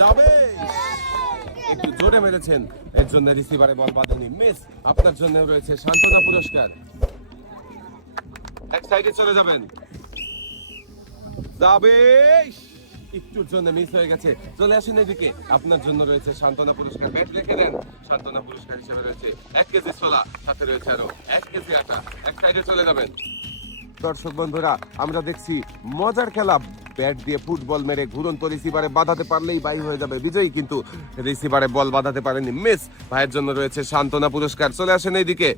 যাবে, একটু জোরে মেরেছেন, এর জন্য রিসিভারে বল বাঁধেনি, মিস। আপনার জন্য রয়েছে সান্ত্বনা পুরস্কার। এক সাইডে চলে যাবেন, যাবে, একটুর জন্য মিস হয়ে গেছে। চলে আসেন এদিকে, আপনার জন্য রয়েছে সান্ত্বনা পুরস্কার। ব্যাট রেখে দেন, সান্ত্বনা পুরস্কার হিসেবে রয়েছে 1 কেজি ছোলা, সাথে রয়েছে আরো 1 কেজি আটা। এক সাইডে চলে যাবেন। দর্শক বন্ধুরা, আমরা দেখছি মজার খেলা। ব্যাট দিয়ে ফুটবল মেরে ঘুরন্ত রিসিভারে বাঁধাতে পারলেই বাই হয়ে যাবে বিজয়ী, কিন্তু রিসিভারে বল বাঁধাতে পারেনি, মিস। ভাইয়ের জন্য রয়েছে সান্ত্বনা পুরস্কার। চলে আসেন এইদিকে,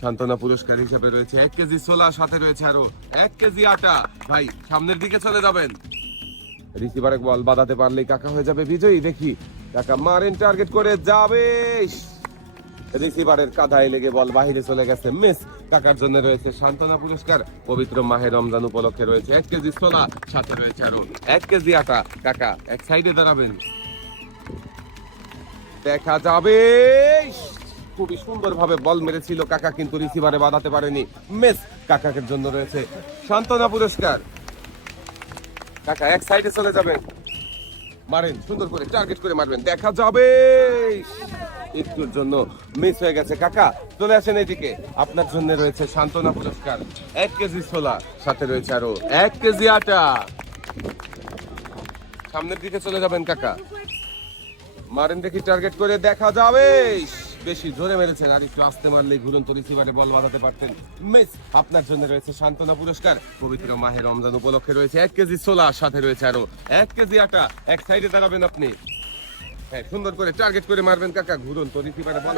সান্ত্বনা পুরস্কার হিসেবে রয়েছে 1 কেজি ছোলা, সাথে রয়েছে আরো 1 কেজি আটা। ভাই সামনের দিকে চলে যাবেন, রিসিভারে বল বাঁধাতে পারলেই কাকা হয়ে যাবে বিজয়ী। দেখি কাকা মারেন, টার্গেট করে যাবে, রিসিভারের কাঁধায় লেগে বল বাহিরে চলে গেছে, মিস। কাকার জন্য রয়েছে সান্ত্বনা পুরস্কার। পবিত্র মাহে রমজান উপলক্ষে রয়েছে 1 কেজি ছোলা, সাথে রয়েছে আরো 1 কেজি আটা। কাকা এক সাইডে দাঁড়াবেন, দেখা যাবে, খুবই সুন্দর ভাবে বল মেরেছিল কাকা, কিন্তু রিসিভারে বাঁধাতে পারেনি, মিস। কাকার জন্য রয়েছে সান্ত্বনা পুরস্কার। কাকা এক সাইডে চলে যাবেন, মারেন, সুন্দর করে টার্গেট করে মারবেন, দেখা যাবে, একটুর জন্য মিস হয়ে গেছে। কাকা চলে আসেন এদিকে, আপনার জন্য রয়েছে সান্ত্বনা পুরস্কার। 1 কেজি ছোলা, সাথে রয়েছে আরো 1 কেজি আটা। সামনের দিকে চলে যাবেন কাকা, মারেন, দেখি টার্গেট করে, দেখা যাবে, বেশি জোরে মেরেছেন, আর একটু আস্তে মারলেই ঘুরন্ত রিসিভারে বল বাঁধাতে পারতেন, মিস। আপনার জন্য রয়েছে সান্ত্বনা পুরস্কার। পবিত্র মাহে রমজান উপলক্ষে রয়েছে 1 কেজি ছোলা, সাথে রয়েছে আরো 1 কেজি আটা। এক সাইডে দাঁড়াবেন আপনি, হ্যাঁ, সুন্দর করে টার্গেট করে মারবেন কাকা, ঘুরন্ত রিসিভারে বল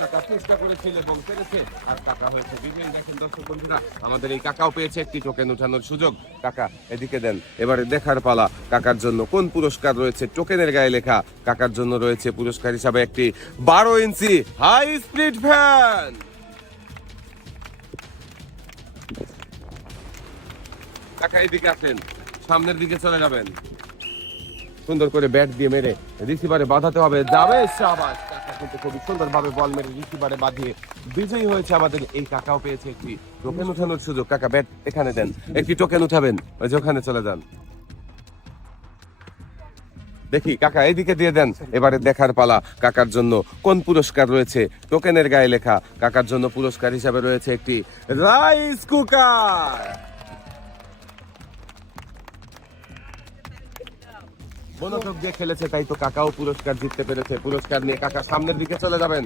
কাকা চেষ্টা করেছিল এবং পেরেছে, আর কাকা হয়েছে বিজয়ী। দেখেন দর্শক বন্ধুরা, আমাদের এই কাকাও পেয়েছে একটি টোকেন উঠানোর সুযোগ। কাকা এদিকে দেন, এবারে দেখার পালা কাকার জন্য কোন পুরস্কার রয়েছে। টোকেনের গায়ে লেখা কাকার জন্য রয়েছে পুরস্কার হিসাবে একটি 12 ইঞ্চি হাই স্পিড ফ্যান। কাকা এদিকে আসেন, সামনের দিকে চলে যাবেন, সুন্দর করে ব্যাট দিয়ে মেরে রিসিভারে বাঁধাতে হবে, যাবে, শাবাশ। কাকা কিন্তু খুবই সুন্দর ভাবে বল মেরে রিসিভারে বাঁধিয়ে বিজয়ী হয়েছে আমাদের এই কাকাও পেয়েছে একটি টোকেন উঠানোর সুযোগ। কাকা ব্যাট এখানে দেন, একটি টোকেন উঠাবেন, ওই যে ওখানে চলে যান। দেখি কাকা এইদিকে দিয়ে দেন, এবারে দেখার পালা কাকার জন্য কোন পুরস্কার রয়েছে। টোকেনের গায়ে লেখা কাকার জন্য পুরস্কার হিসাবে রয়েছে একটি রাইস কুকার। মনোযোগ দিয়ে খেলেছে, তাই তো কাকাও পুরস্কার জিততে পেরেছে। পুরস্কার নিয়ে কাকা সামনের দিকে চলে যাবেন,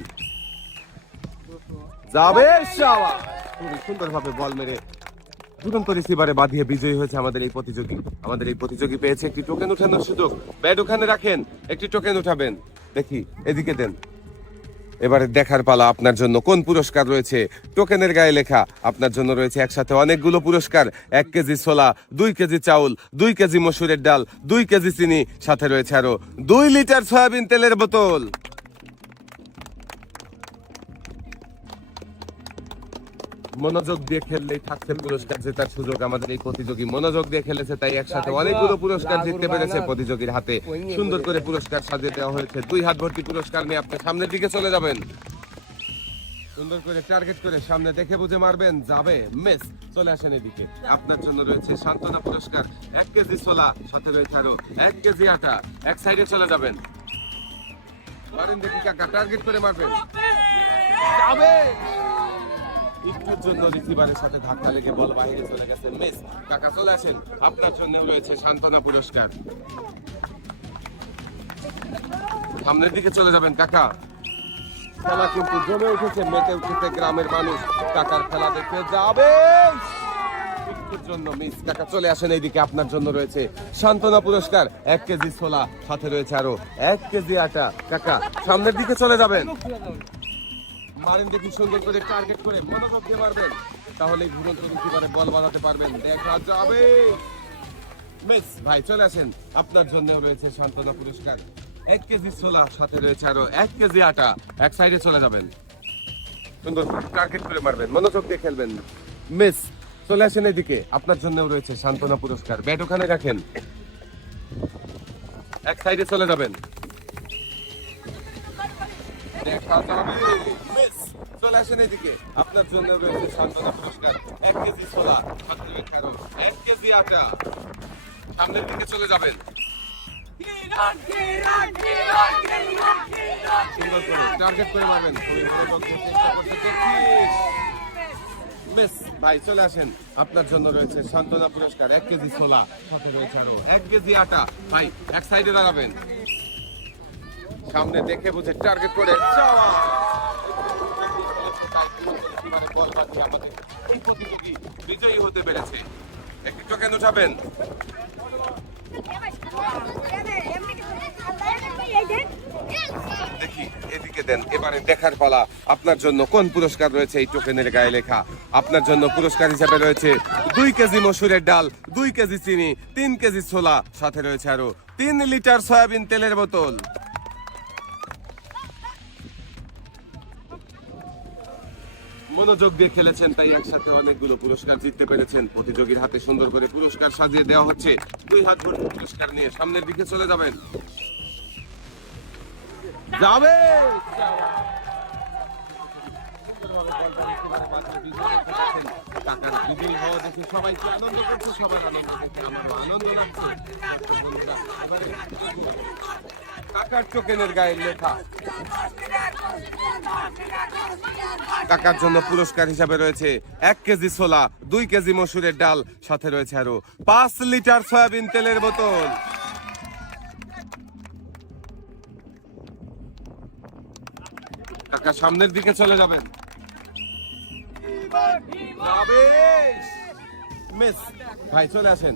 যাবে, শাবাশ। খুবই সুন্দর ভাবে বল মেরে দুরন্ত রিসিভারে বাঁধিয়ে বিজয়ী হয়েছে আমাদের এই প্রতিযোগী। আমাদের এই প্রতিযোগী পেয়েছে একটি টোকেন উঠানোর সুযোগ। ব্যাট ওখানে রাখেন, একটি টোকেন উঠাবেন, দেখি এদিকে দেন। এবারে দেখার পালা আপনার জন্য কোন পুরস্কার রয়েছে। টোকেনের গায়ে লেখা আপনার জন্য রয়েছে একসাথে অনেকগুলো পুরস্কার। 1 কেজি ছোলা, 2 কেজি চাউল, 2 কেজি মসুরের ডাল, 2 কেজি চিনি, সাথে রয়েছে আরো 2 লিটার সয়াবিন তেলের বোতল। মনোযোগ দিয়ে খেললেই থাকছে পুরস্কার জেতার সুযোগ। আমাদের এই প্রতিযোগী মনোযোগ দিয়ে খেলেছে, তাই একসাথে অনেকগুলো পুরস্কার জিততে পেরেছে। প্রতিযোগীর হাতে সুন্দর করে পুরস্কার সাজিয়ে দেওয়া হয়েছে। 2 হাত ভর্তি পুরস্কার নিয়ে আপনি সামনের দিকে চলে যাবেন, সুন্দর করে টার্গেট করে সামনে দেখে বুঝে মারবেন, যাবে, মিস। চলে আসেন এদিকে, আপনার জন্য রয়েছে সান্ত্বনা পুরস্কার। 1 কেজি ছোলা, সাথে রয়েছে আরো 1 কেজি আটা। এক সাইডে চলে যাবেন, মারেন, দেখি কাকা টার্গেট করে মারবেন, যাবে, একটুর জন্য রিসিভারের সাথে ধাক্কা লেগে বল বাইরে চলে গেছে, মিস। কাকা চলে আসেন, আপনার জন্য রয়েছে সান্ত্বনা পুরস্কার। সামনের দিকে চলে যাবেন কাকা, খেলা কিন্তু জমে উঠেছে, মেতে উঠেছে গ্রামের মানুষ। কাকার খেলা দেখতে যাবে, একটুর জন্য মিস। কাকা চলে আসেন এইদিকে, আপনার জন্য রয়েছে সান্ত্বনা পুরস্কার। 1 কেজি ছোলা, সাথে রয়েছে আরো 1 কেজি আটা। কাকা সামনের দিকে চলে যাবেন, মারেন, দেখি সুন্দর করে টার্গেট করে মনোযোগ দিয়ে মারবেন, তাহলে ঘুরন্ত রিসিভারে বল বাঁধাতে পারবেন, দেখা যাবে, মিস। ভাই চলে আসেন, আপনার জন্য রয়েছে সান্ত্বনা পুরস্কার। 1 কেজি ছোলা, সাথে রয়েছে আরো 1 কেজি আটা। এক সাইডে চলে যাবেন, সুন্দর করে টার্গেট করে মারবেন, মনোযোগ দিয়ে খেলবেন, মিস। চলে আসেন এদিকে, আপনার জন্য রয়েছে সান্ত্বনা পুরস্কার। ব্যাট ওখানে রাখেন, এক সাইডে চলে যাবেন, দেখা যাবে, মিস। চলে আসেন এদিকে, আপনার জন্য রয়েছে সান্ত্বনা পুরস্কার। 1 কেজি ছোলা, সাথে রয়েছে আরো 1 কেজি আটা। সামনের দিকে চলে যাবেন, সুন্দর করে টার্গেট করে মারবেন। খুবই মনোযোগ দিয়ে চেষ্টা করতে দেখছিস। মিস ভাই চলে আসেন, আপনার জন্য রয়েছে সান্ত্বনা পুরস্কার 1 কেজি ছোলা, সাথে রয়েছে আরো 1 কেজি আটা। ভাই এক সাইডে দাঁড়াবেন, সামনে দেখে বুঝে টার্গেট করে যাওয়া। বল বাজিয়ে আমাদের এই প্রতিযোগী বিজয়ী হতে পেরেছে। একটু কেন যাবেন? দেখি এদিকে দেন, এবারে দেখার পালা। আপনার জন্য কোন পুরস্কার রয়েছে এই টোকেনের গায়ে লেখা? আপনার জন্য পুরস্কার হিসেবে রয়েছে 2 কেজি মসুরের ডাল, 2 কেজি চিনি, 3 কেজি ছোলা, সাথে রয়েছে আরো 3 লিটার সয়াবিন তেলের বোতল। মনোযোগ দিয়ে খেলেছেন, তাই একসাথে অনেকগুলো পুরস্কার জিততে পেরেছেন। প্রতিযোগীর হাতে সুন্দর করে পুরস্কার সাজিয়ে দেওয়া হচ্ছে। 2 হাত ভর্তি পুরস্কার নিয়ে সামনের দিকে চলে যাবেন। যাবে টাকার বিজয়ী হওয়া দেখে সবাইকে আনন্দ করছে, সবার আনন্দ দেখে আমারও আনন্দ লাগছে। টাকার টোকেনের গায়ে লেখা টাকার জন্য পুরস্কার হিসাবে রয়েছে 1 কেজি ছোলা, 2 কেজি মসুরের ডাল, সাথে রয়েছে আরো 5 লিটার সয়াবিন তেলের বোতল। টাকা সামনের দিকে চলে যাবেন। মিস ভাই চলে আসেন,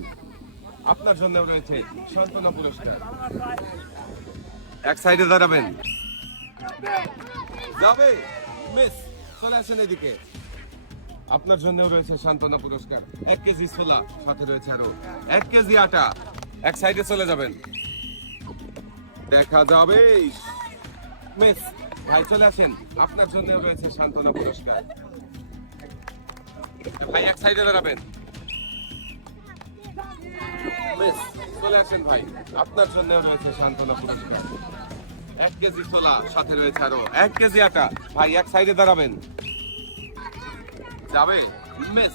আপনার জন্য রয়েছে সান্ত্বনা পুরস্কার। এক সাইডে দাঁড়াবেন। যাবে মিস চলে আসেন এদিকে, আপনার জন্য রয়েছে সান্ত্বনা পুরস্কার 1 কেজি ছোলা, সাথে রয়েছে আরো 1 কেজি আটা। এক সাইডে চলে যাবেন। দেখা যাবে মিস ভাই চলে আসেন, আপনার জন্য রয়েছে সান্ত্বনা পুরস্কার। ভাই এক সাইডে দাঁড়াবেন। মিস চলে আসেন ভাই, আপনার জন্য রয়েছে সান্ত্বনা পুরস্কার 1 কেজি ছোলা, সাথে রয়েছে আরো 1 কেজি আটা। ভাই এক সাইডে দাঁড়াবেন। যাবে মিস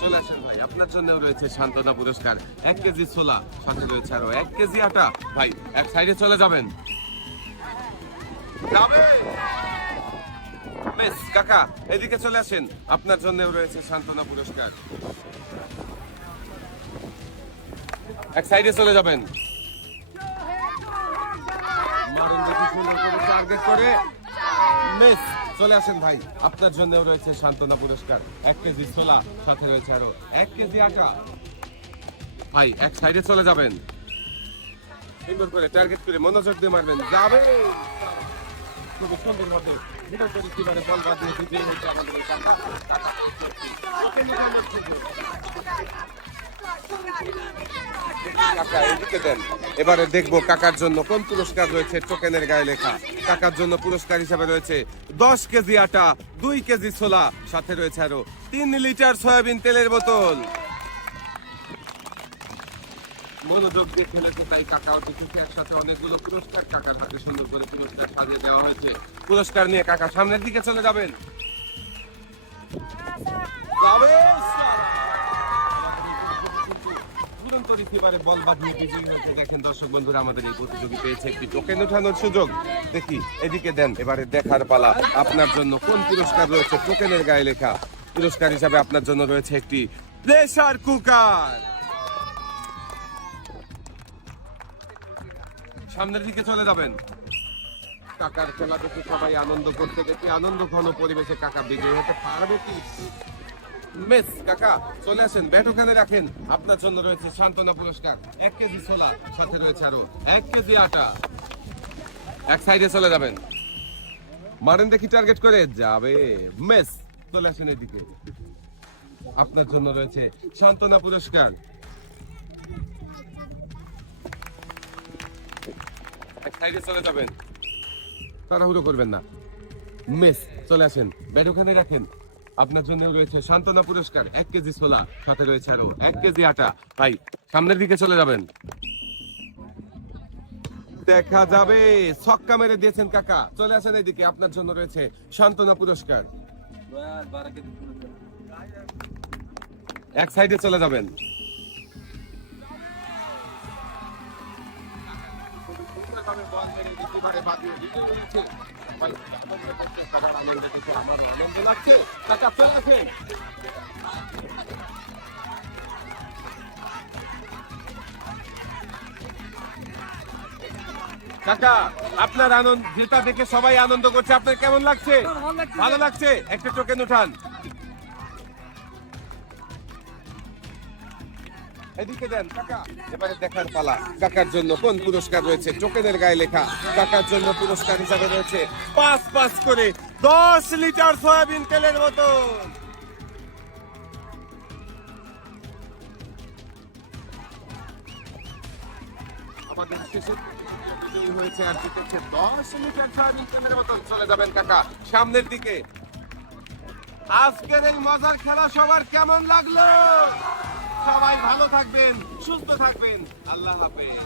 চলে আসেন ভাই, আপনার জন্য রয়েছে সান্ত্বনা পুরস্কার 1 কেজি ছোলা, সাথে রয়েছে আরো 1 কেজি আটা। ভাই এক সাইডে চলে যাবেন। যাবে মিস কাকা এদিকে চলে আসেন, আপনার জন্য রয়েছে সান্ত্বনা পুরস্কার। এক সাইডে চলে যাবেন। মারেন দেখি সুন্দর করে টার্গেট করে মিস চলে আসেন ভাই, আপনার জন্য রয়েছে সান্ত্বনা পুরস্কার 1 কেজি ছোলা, সাথে রয়েছে আরো 1 কেজি আটা। ভাই এক সাইডে চলে যাবেন। সুন্দর করে টার্গেট করে মনোযোগ দিয়ে মারবেন। যাবে খুবই সুন্দর মতো বিনা পরিচিবারে বল বাজিয়ে বিজয়ী হচ্ছে আমাদের এই টাকা। কাকা এদিকে দেন, এবারে দেখবো কাকার জন্য কোন পুরস্কার রয়েছে টোকেনের গায়ে লেখা। কাকার জন্য পুরস্কার হিসাবে রয়েছে 10 কেজি আটা, 2 কেজি ছোলা, সাথে রয়েছে আরো 3 লিটার সয়াবিন তেলের বোতল। মনোযোগ দিয়ে খেলেছে, তাই কাকা অতিথিকে একসাথে অনেকগুলো পুরস্কার কাকার হাতে সুন্দর করে পুরস্কার সাজিয়ে দেওয়া হয়েছে। পুরস্কার নিয়ে কাকা সামনের দিকে চলে যাবেন। বল বাজিয়ে বিজয়ী হয়েছে। দেখেন দর্শক বন্ধুরা, আমাদের এই প্রতিযোগী পেয়েছে একটি টোকেন ওঠানোর সুযোগ। দেখি এদিকে দেন, এবারে দেখার পালা। আপনার জন্য কোন পুরস্কার রয়েছে টোকেনের গায়ে লেখা? পুরস্কার হিসাবে আপনার জন্য রয়েছে একটি প্রেসার কুকার। সামনের দিকে চলে যাবেন। কাকার খেলা দেখে সবাই আনন্দ করতে দেখে আনন্দ ঘন পরিবেশে কাকা বিজয়ী হতে পারবে কি? মিস কাকা চলে আসেন, ব্যাট ওখানে রাখেন। আপনার জন্য রয়েছে সান্ত্বনা পুরস্কার 1 কেজি ছোলা, সাথে রয়েছে আরো 1 কেজি আটা। এক সাইডে চলে যাবেন। মারেন দেখি টার্গেট করে। যাবে মিস চলে আসেন এদিকে, আপনার জন্য রয়েছে সান্ত্বনা পুরস্কার। এক সাইডে চলে যাবেন, তাড়াহুড়ো করবেন না। মিস চলে আসেন, ব্যাট ওখানে রাখেন। আপনার জন্য রয়েছে সান্ত্বনা পুরস্কার 1 কেজি ছোলা, সাথে রয়েছে আরো 1 কেজি আটা। ভাই সামনের দিকে চলে যাবেন। দেখা যাবে ছক্কা মেরে দিয়েছেন কাকা। চলে আসেন এদিকে, আপনার জন্য রয়েছে সান্ত্বনা পুরস্কার। এক সাইডে চলে যাবেন। ভাবে বল মেরে দ্বিতীয়বারে বাদিয়ে জিতে নিয়েছে। কাকার আনন্দ দেখে আমার আনন্দ লাগছে। কাকা চলে আসেন। কাকা আপনার আনন্দ যেটা দেখে সবাই আনন্দ করছে, আপনার কেমন লাগছে? ভালো লাগছে। একটা টোকেন উঠান। এদিকে দেন কাকা। এবারে দেখার পালা কাকার জন্য কোন পুরস্কার রয়েছে। টোকেনের গায়ে লেখা কাকার জন্য পুরস্কার হিসাবে রয়েছে 5 করে 10 লিটার সয়াবিন তেলের বোতল। আমাদের শেষে বিজয়ী হয়েছে আর জিতেছে 10 লিটার সয়াবিন তেলের বোতল। চলে যাবেন কাকা সামনের দিকে। আজকের এই মজার খেলা সবার কেমন লাগলো? সবাই ভালো থাকবেন, সুস্থ থাকবেন। আল্লাহ হাফেজ।